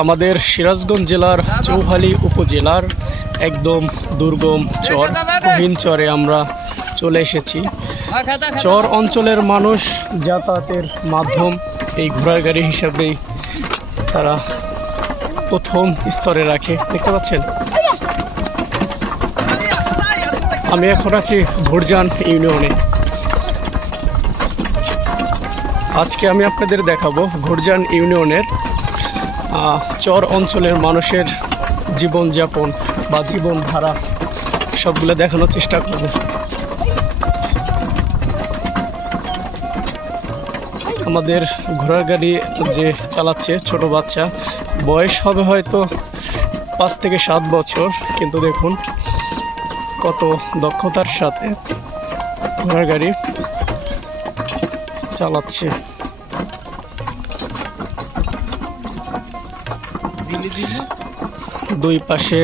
আমাদের সিরাজগঞ্জ জেলার চৌহালি উপজেলার একদম দুর্গম চর কহিন চরে আমরা চলে এসেছি। চর অঞ্চলের মানুষ যাতায়াতের মাধ্যম এই ঘোড়ার গাড়ি হিসাবেই তারা প্রথম স্তরে রাখে। দেখতে পাচ্ছেন, আমি এখন আছি ভুরজান ইউনিয়নে। আজকে আমি আপনাদের দেখাবো ভুরজান ইউনিয়নের চর অঞ্চলের মানুষের জীবনযাপন বা জীবনধারা সবগুলো দেখানোর চেষ্টা করব। আমাদের ঘোড়ার গাড়ি যে চালাচ্ছে ছোট বাচ্চা, বয়স হবে হয়তো 5 থেকে 7 বছর, কিন্তু দেখুন কত দক্ষতার সাথে ঘোড়ার গাড়ি চালাচ্ছে। দুই পাশে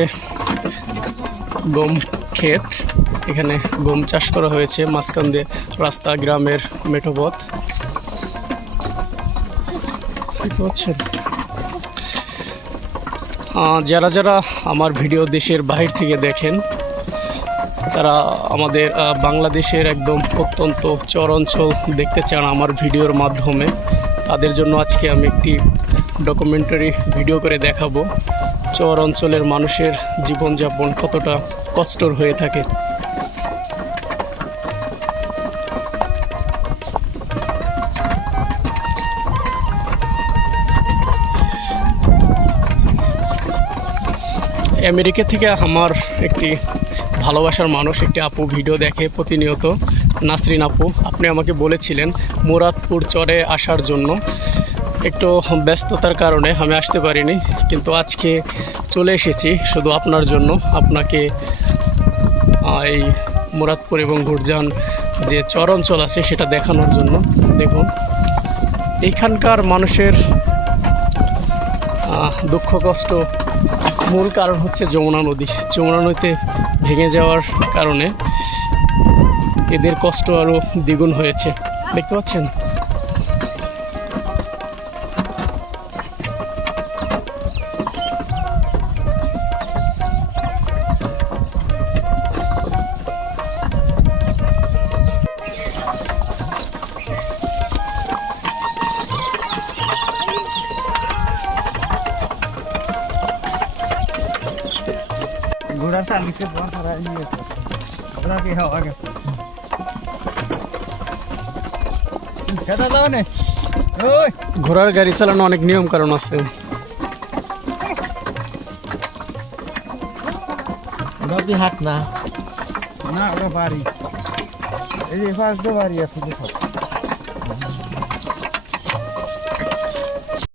গম ক্ষেত, এখানে গম চাষ করা হয়েছে, মাঝখান দিয়ে রাস্তা, গ্রামের মেঠো পথ। যারা যারা আমার ভিডিও দেশের বাহির থেকে দেখেন, তারা আমাদের বাংলাদেশের একদম প্রত্যন্ত চর অঞ্চল দেখতে চান আমার ভিডিওর মাধ্যমে, তাদের জন্য আজকে আমি একটি ডকুমেন্টারি ভিডিও করে দেখাবো চর অঞ্চলের মানুষের জীবনযাপন কতটা কষ্টর হয়ে থাকে। আমেরিকা থেকে আমার একটি ভালোবাসার মানুষ, একটি আপু ভিডিও দেখে প্রতিনিয়ত, নাসরিন আপু। আপনি আমাকে বলেছিলেন মুরাদপুর চরে আসার জন্য, একটু ব্যস্ততার কারণে আমি আসতে পারিনি, কিন্তু আজকে চলে এসেছি শুধু আপনার জন্য, আপনাকে এই মুরাদপুর এবং ভুরজান যে চর অঞ্চল আছে সেটা দেখানোর জন্য। দেখুন এইখানকার মানুষের দুঃখ কষ্ট মূল কারণ হচ্ছে যমুনা নদী। যমুনা নদীতে ভেঙে যাওয়ার কারণে এদের কষ্ট আরও দ্বিগুণ হয়েছে। দেখতে পাচ্ছেন, ঘোড়া চালিয়ে হারাই নিয়েছে, ওরা কি হওয়া গেছে ঘোড়ার গাড়ি চালানো অনেক নিয়ম কারণ আছে। হাট না না, ওরা বাড়ি, এই ফার্স্ট বাড়ি আছে।